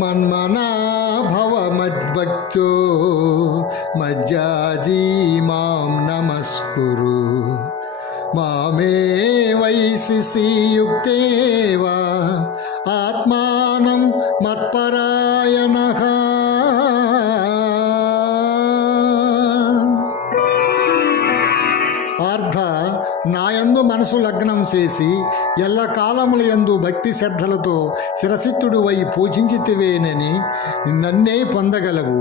మన్మనా భవ మద్భక్తో మజ్జాజీ మాం నమస్కురు మామే వైశిసి యుక్తేవా ఆత్మానం మత్పరాయణః. పార్థ, నాయందు మనసు లగ్నం చేసి ఎల్లకాలముల యందు భక్తి శ్రద్ధలతో శిరసిత్తుడు వై పూజించితివేనని నన్నే పొందగలవు.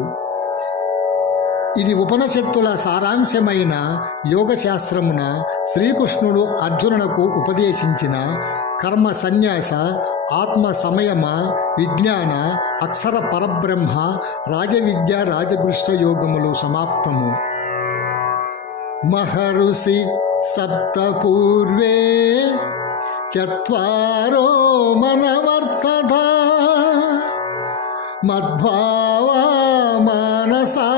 ఇది ఉపనిషత్తుల సారాంశమైన యోగశాస్త్రమున శ్రీకృష్ణుడు అర్జునునకు ఉపదేశించిన కర్మ సన్యాస, ఆత్మ సంయమ, విజ్ఞాన, అక్షర పరబ్రహ్మ, రాజవిద్య, రాజగృష్ట యోగములు సమాప్తము. మహర్షి సప్త పూర్వే చత్వారో మనవర్తథ మద్భావా మానసా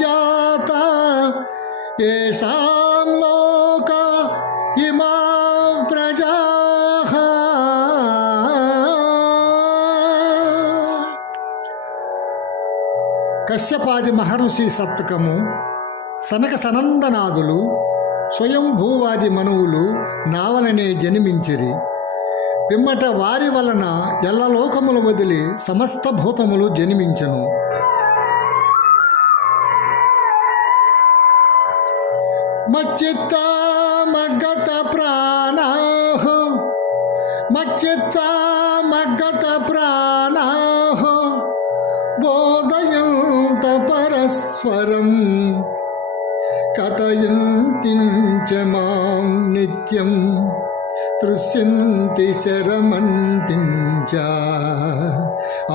జాత యేషాం లోక ఇమా ప్రజాః. కశ్యపాది మహర్షి సప్తకము, సనక సనందనాదులు, స్వయంభూవాది మనువులు నావలనే జన్మించిరి. పిమ్మట వారి వలన ఎల్లలోకములు వదిలి సమస్త భూతములు జన్మించెను. మచ్చిత్తామగత ప్రాణాః మచ్చిత్తామగత ప్రాణాః బోధయంత పరస్పరం కథయంతించ మాం నిత్యం తృష్యంతి శరమంతించ.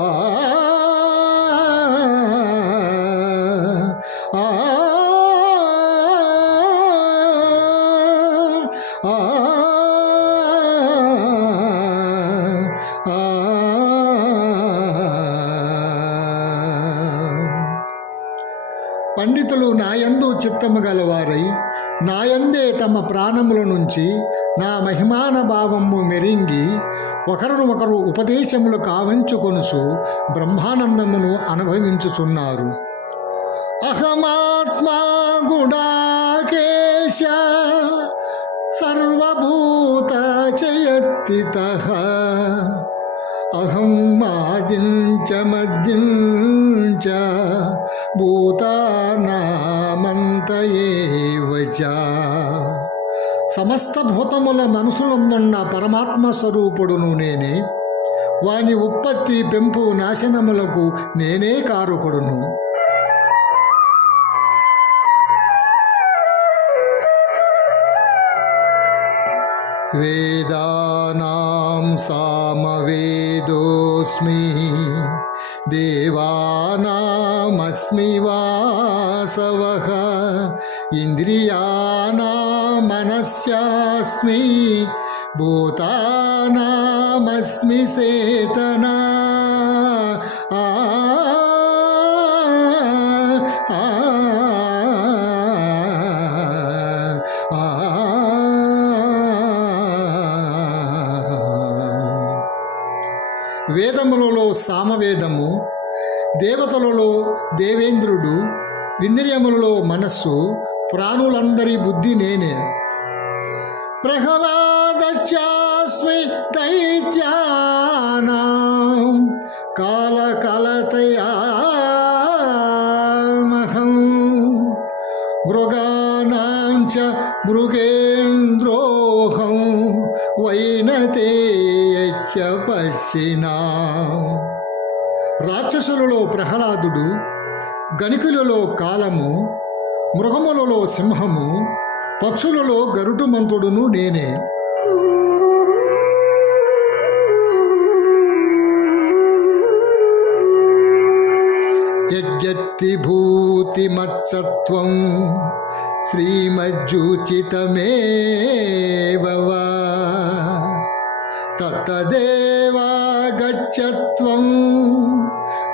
ఆ ఆ పండితులు నాయందు చిత్తము గలవారై నాయందే తమ ప్రాణముల నుంచి నా మహిమాన భావము మెరింగి ఒకరిని ఒకరు ఉపదేశములు కావంచుకొనుసు బ్రహ్మానందమును అనుభవించుచున్నారు. అహమాత్మా గుడాకేశ సర్వభూత చయత్తితః అహం ఆదించ మధ్యంచ భూతానామంత ఏవ చ. సమస్త భూతముల మనసులందున్న పరమాత్మ స్వరూపుడును నేనే. వాని ఉత్పత్తి, పెంపు, నాశనములకు నేనే కారకుడును. వేదానాం సామవేదోస్మి దేవానామస్మి వాసవః ఇంద్రియాణామనస్యాస్మి భూతానామస్మి చేతనా. వేదములలో సామవేదము, దేవతలలో దేవేంద్రుడు, ఇంద్రియములలో మనస్సు, ప్రాణులందరి బుద్ధి నేనే. ప్రహ్లాదచాస్మి దైత్యానాం కాలకలతయామహం మృగానాం చ మృగేంద్రోహం వైనతేయచ్చ పశ్చినాం. రాక్షసులలో ప్రహ్లాదుడు, గణికులలో కాలము, మృగములలో సింహము, పక్షులలో గరుడుమంతుడును నేనే. యజ్జత్తి భూతిమత్సత్వం శ్రీమజ్జూచితమేవ వా తత్తదేవాగచ్చత్వం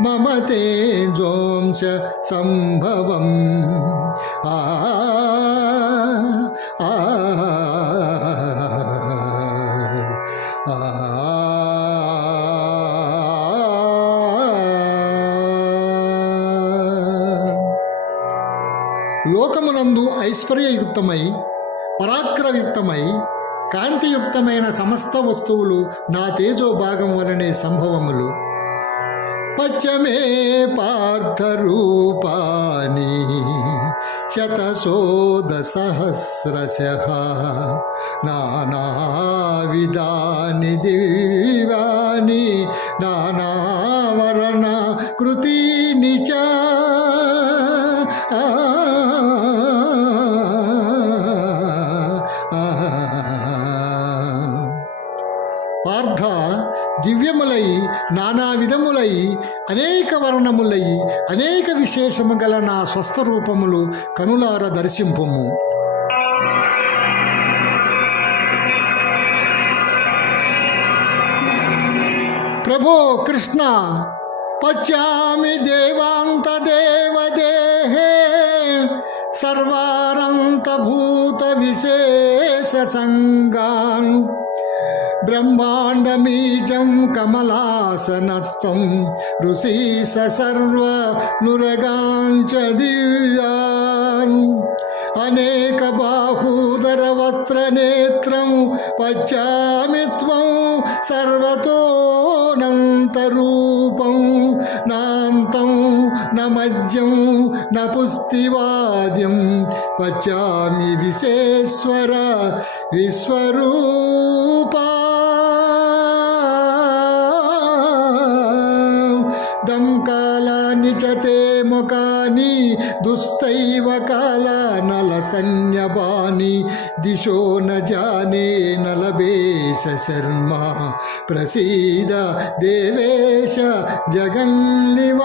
మమ తేజోంశ సంభవం. ఆ ఆ విశ్వమునందు ఐశ్వర్యయుక్తమై పరాక్రయుక్తమై కాంతియుక్తమైన సమస్త వస్తువులు నా తేజో భాగం వలనే సంభవములు. పచ్చమే పార్థరూపాని శతశోధ సహస్రశః నానావిధాని దివ్యాని నానావరణ కృతీని చ పార్థ, దివ్యములై నానా విధములై అనేక వర్ణములై అనేక విశేషము గల నా స్వస్థరూపములు కనులార దర్శింపుము. ప్రభో కృష్ణ, పశ్యామి దేవాంత దేవదేహే సర్వారంతభూత విశేష సంగాన్ బ్రహ్మాండమీజం కమలాసనత్వం ఋషీశ సర్వ నురగాంచ దివ్యాన్ అనేక బాహూదర వస్త్రనేత్రం పశ్యామి త్వం సర్వతోనంతరూపం నాంతం న మధ్యం న పుస్తివాద్యం పశ్యామి విశేశ్వర విశ్వరూపా దంకాలాని చ తే ముఖాని దుస్తైవ కాలానలసన్యపాని దిశో న జానే నలభేశ శర్మా ప్రసీద దేవేశ జగన్నివాస.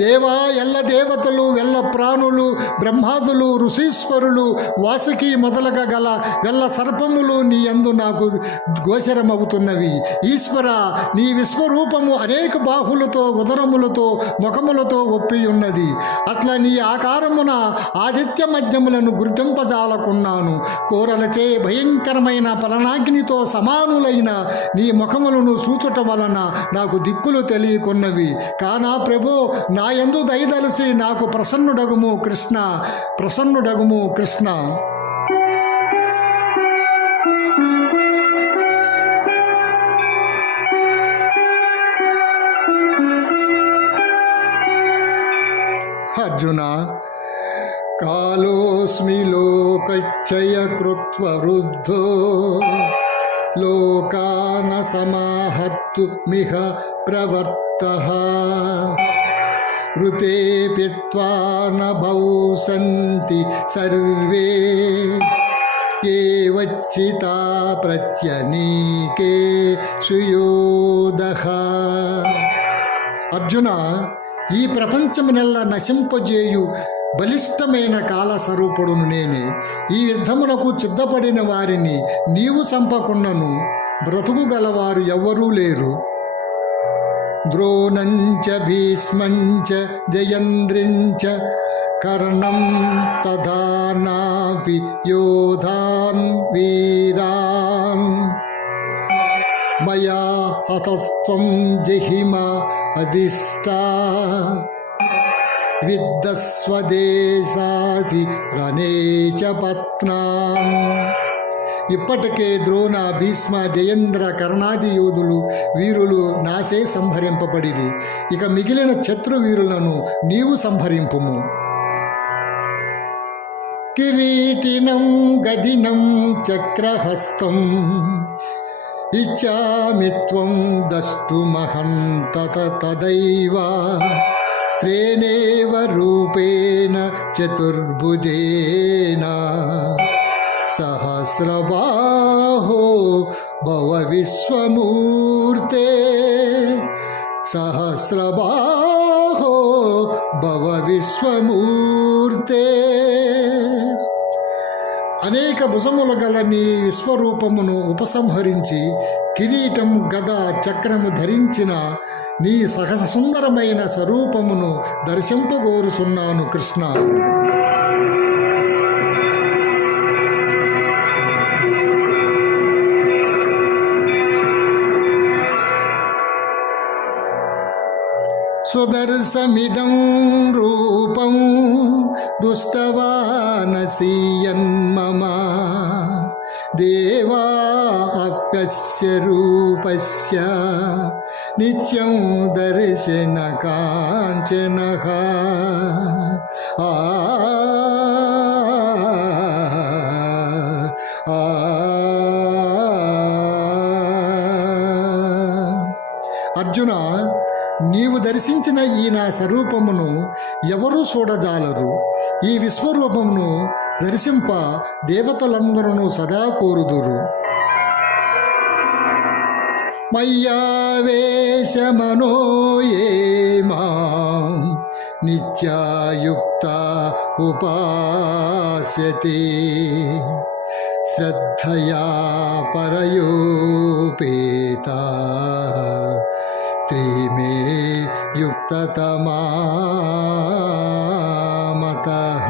దేవా, ఎల్ల దేవతలు, వెల్ల ప్రాణులు, బ్రహ్మాదులు, ఋషీశ్వరులు, వాసుకి మొదలగా గల వెల్ల సర్పములు నీ యందు నాకు గోచరమవుతున్నవి. ఈశ్వర, నీ విశ్వరూపము అనేక బాహులతో, ఉదరములతో, ముఖములతో ఒప్పి ఉన్నది. అట్లా నీ ఆకారమున ఆదిత్య మధ్యములను గుర్తింపజాలకున్నాను. కోరలచే భయంకరమైన పలనాగ్నితో సమానులైన నీ ముఖములను చూచుట వలన నాకు దిక్కులు తెలియకున్నవి. కానా ప్రభో, నా యందు దయదలసి నాకు ప్రసన్నుడగుము కృష్ణ, ప్రసన్నుడగుము కృష్ణ. అర్జున, కాలోస్మి లోకక్షయ కృత్వ వృద్ధో లోకాన సమాహర్తు మిహ ప్రవర్తః ఋతే పిత్వా న భౌసంతి సర్వే ఏవచ్చితా ప్రత్యనీకే సుయోధః. అర్జున, ఈ ప్రపంచమునెల్ల నశింపజేయు బలిష్టమైన కాలస్వరూపుడును నేనే. ఈ యుద్ధమునకు సిద్ధపడిన వారిని నీవు చంపకుండాను బ్రతుకుగలవారు ఎవ్వరూ లేరు. ద్రోణంచ భీష్మంచ జయేంద్రంచ కర్ణం తథా నాపి యోధాన్ వీరాన్ మయా హతస్త్వం జహిమా అధిష్టా విద్దస్వదేశాది రణే చ పత్నాం. ఇప్పటికే ద్రోణ, భీష్మ, జయేంద్ర, కర్ణాది యోధులు వీరులు నాసే సంహరింపబడిరి. ఇక మిగిలిన శత్రువీరులను నీవు సంహరింపుము. కిరీటినం గదినం చక్రహస్తం ఇచ్చామి త్వం దష్టుమహం తదైవ త్రేణేవ రూపేణ చతుర్భుజేన సహస్రబాహో భవ విశ్వమూర్తే సహస్రబాహో భవ విశ్వమూర్తే. అనేక భుజములు గల నీ విశ్వరూపమును ఉపసంహరించి కిరీటం, గద, చక్రము ధరించిన నీ సహజ సుందరమైన స్వరూపమును దర్శింపగోరుచున్నాను కృష్ణ. దర్శమిదం రూపం దుష్టవానసి యన్మమ దేవా అప్యస్య రూపస్య నిత్యం దర్శన కాంచనః అర్జున, నీవు దర్శించిన ఈ నా స్వరూపమును ఎవరూ చూడజాలరు. ఈ విశ్వరూపమును దర్శింప దేవతలందరూ సదా కోరుదురు. మయ్యావేశమనో ఏ మాం నిత్యాయుక్త ఉపాస్యతే శ్రద్ధయా పరయోపేత త్రిమే యుక్తతమా మతః.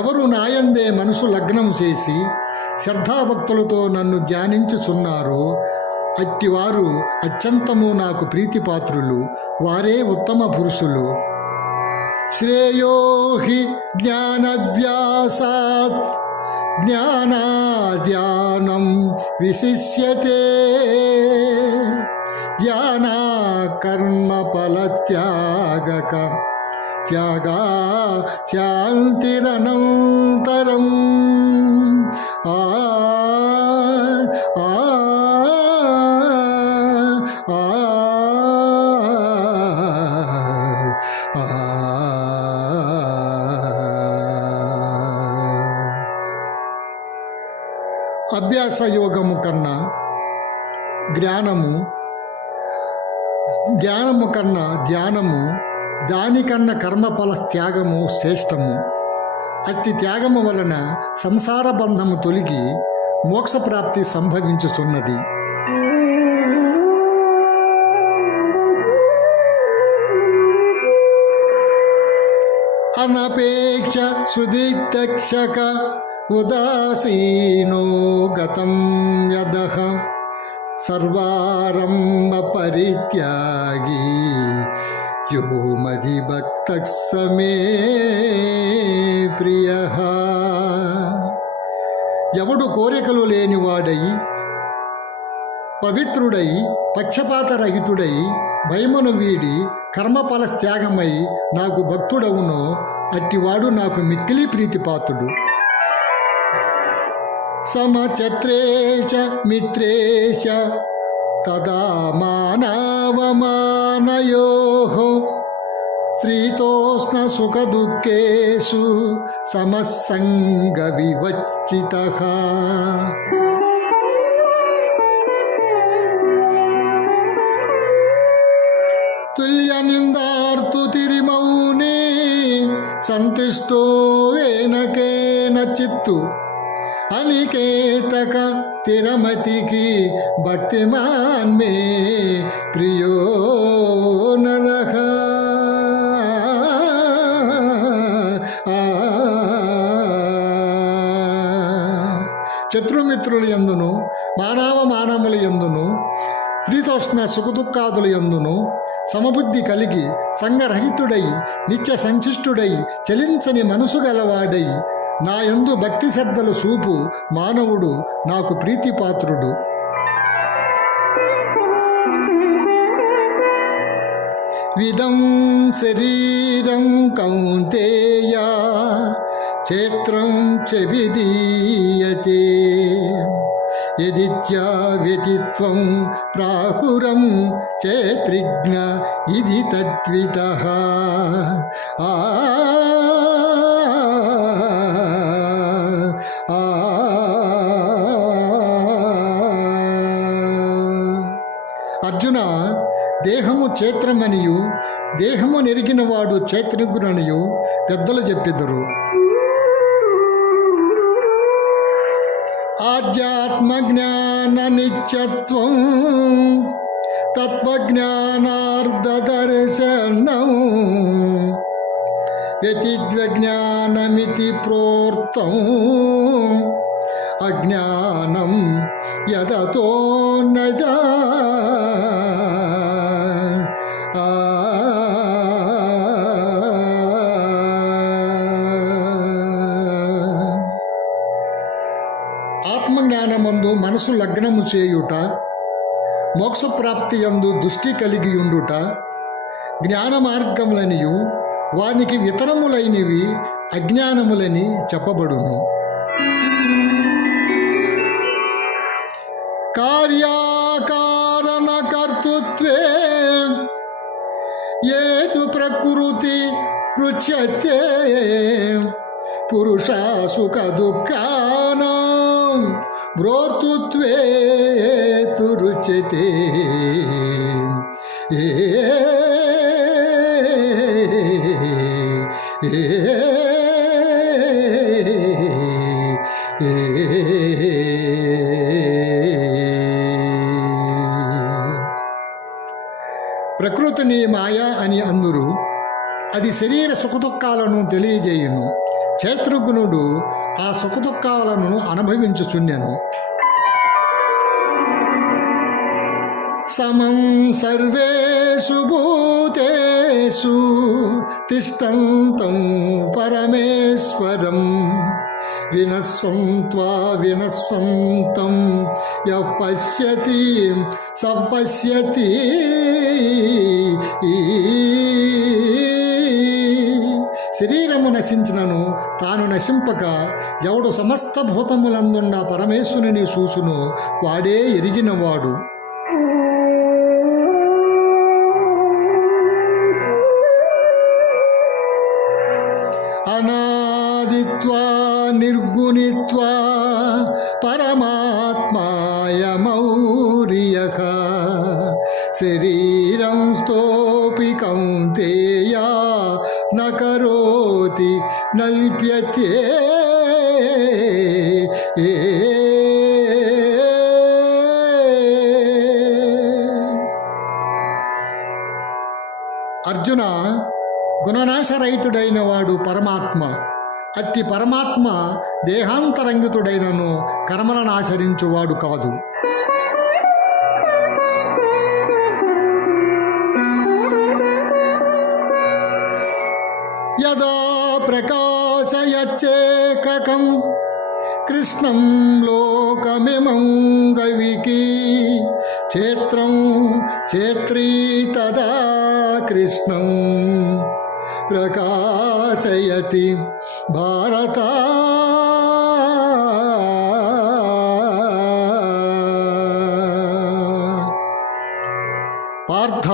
ఎవరు నాయందే మనసు లగ్నం చేసి శ్రద్ధాభక్తులతో నన్ను ధ్యానించుచున్నారో అట్టివారు అత్యంతము నాకు ప్రీతిపాత్రులు. వారే ఉత్తమ పురుషులు. శ్రేయో హి జ్ఞానవ్యాసాత్ జ్ఞానాధ్యానం విశిష్యతే ధ్యానా కర్మ ఫలత్యాగక త్యాగా శాంతిరనంతరం. ఆ ఆ ఆ అభ్యాస యోగము కన్నా జ్ఞానము కన్నా ధ్యానము, దానికన్నా కర్మఫల త్యాగము శ్రేష్టము. అట్టి త్యాగము వలన సంసార బంధము తొలగి మోక్షప్రాప్తి సంభవించుచున్నది. అనపేక్ష సుదీప్తక్షక ఉదాసీనో గతం యదః సర్వారంభ పరిత్యాగి యో మది భక్తః సమే ప్రియః. ఎవడు కోరికలు లేనివాడై పవిత్రుడై పక్షపాతరహితుడై భయమును వీడి కర్మఫల త్యాగమై నాకు భక్తుడవునో అట్టివాడు నాకు మిక్కిలి ప్రీతిపాత్రుడు. సమచత్రేష మిత్రేష తదా మానవమానయోః శ్రీతోష్ణ సుఖ దుఃఖేషు సమస్సంగ వివచ్చితః. తుల్య నిందార్తుతిరిమౌనే సంతుష్టో వేనకేన చిత్తు అనికేతక తిరమతికి భక్తిమాన్ మే ప్రియో నరః. శత్రుమిత్రుల యందును మానవమానముల యందును త్రితోష్ణ సుఖదుఖాదుల యందును సమబుద్ధి కలిగి సంగరహితుడై నిత్య సంశిష్టుడై చలించని మనసు గలవాడై నా యందు భక్తి శ్రద్ధలు చూపు మానవుడు నాకు ప్రీతిపాత్రుడు. విదం శరీరం కౌంతేయ క్షేత్రం చ విధీయతే యదిత్యా వ్యతిత్వం ప్రాకురం చేత్రిజ్ఞ ఇది తద్వితః. అర్జున, దేహము క్షేత్రమనియు దేహము నెరిగినవాడు క్షేత్రజ్ఞుడనియు పెద్దలు చెప్పెదరు. ఆధ్యాత్మ జ్ఞాన నిత్యత్వం తత్వజ్ఞానార్ధదర్శనం వ్యతిజ్ఞానమితి ప్రోక్తం అజ్ఞానం యదతో నజా. ఆత్మజ్ఞానమందు మనసు లగ్నము చేయుట, మోక్షప్రాప్తి యందు దృష్టి కలిగి ఉండుట, జ్ఞాన మార్గములనియు వానికి ఇతరములైనవి అజ్ఞానములని చెప్పబడును. కార్యాకారణ కర్తృత్వే ఏతు ప్రకృతి రుచ్యతే పురుష సుఖ దుఃఖానాం భ్రోతృత్వే తు రుచ్యతే. ప్రకృతిని మాయ అని అందురు. అది శరీర సుఖదుఖాలను తెలియజేయును. క్షేత్రజ్ఞుడు ఆ సుఖదుఖాలను అనుభవించుచుండెను. సమం సర్వేషు భూతేషు తిష్టంతం పరమేశ్వరం వినస్వం త్వా వినస్వంతం యః పశ్యతి సపశ్యతి. శరీరము నశించినను తాను నశింపక ఎవడు సమస్త భూతములందున్న పరమేశ్వరుని చూసును వాడే ఎరిగినవాడు. అనాదిత్వా నిర్గుణిత్వా పరమాత్మాయమౌర్యః శరీరం స్తోపి కౌంతేయ న కరోతి నల్ప్యతే. అర్జున, గుణనాశరహితుడైన వాడు పరమాత్మ. అట్టి పరమాత్మ దేహాంతరంగితుడైనను కర్మలను ఆచరించువాడు కాదు. యదా ప్రకాశయచ్చేకకం కృష్ణం లోకమిమం రవికి క్షేత్రం క్షేత్రీ తదా కృష్ణం ప్రకాశయతి భారత. పార్థ,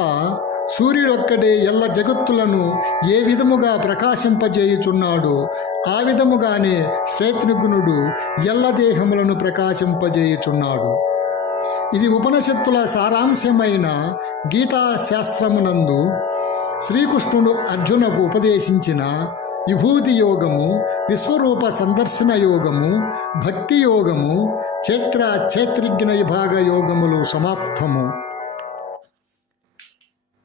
సూర్యుడొక్కడే ఎల్ల జగత్తులను ఏ విధముగా ప్రకాశింపజేయుచున్నాడో ఆ విధముగానే శ్వేతనిఘ్నుడు ఎల్ల దేహములను ప్రకాశింపజేయుచున్నాడు. ఇది ఉపనిషత్తుల సారాంశమైన గీతాశాస్త్రమునందు శ్రీకృష్ణుడు అర్జునకు ఉపదేశించిన విభూతి యోగము, విశ్వరూప సందర్శన యోగము, భక్తి యోగము, క్షేత్ర క్షేత్రజ్ఞ విభాగ యోగములు సమాప్తము.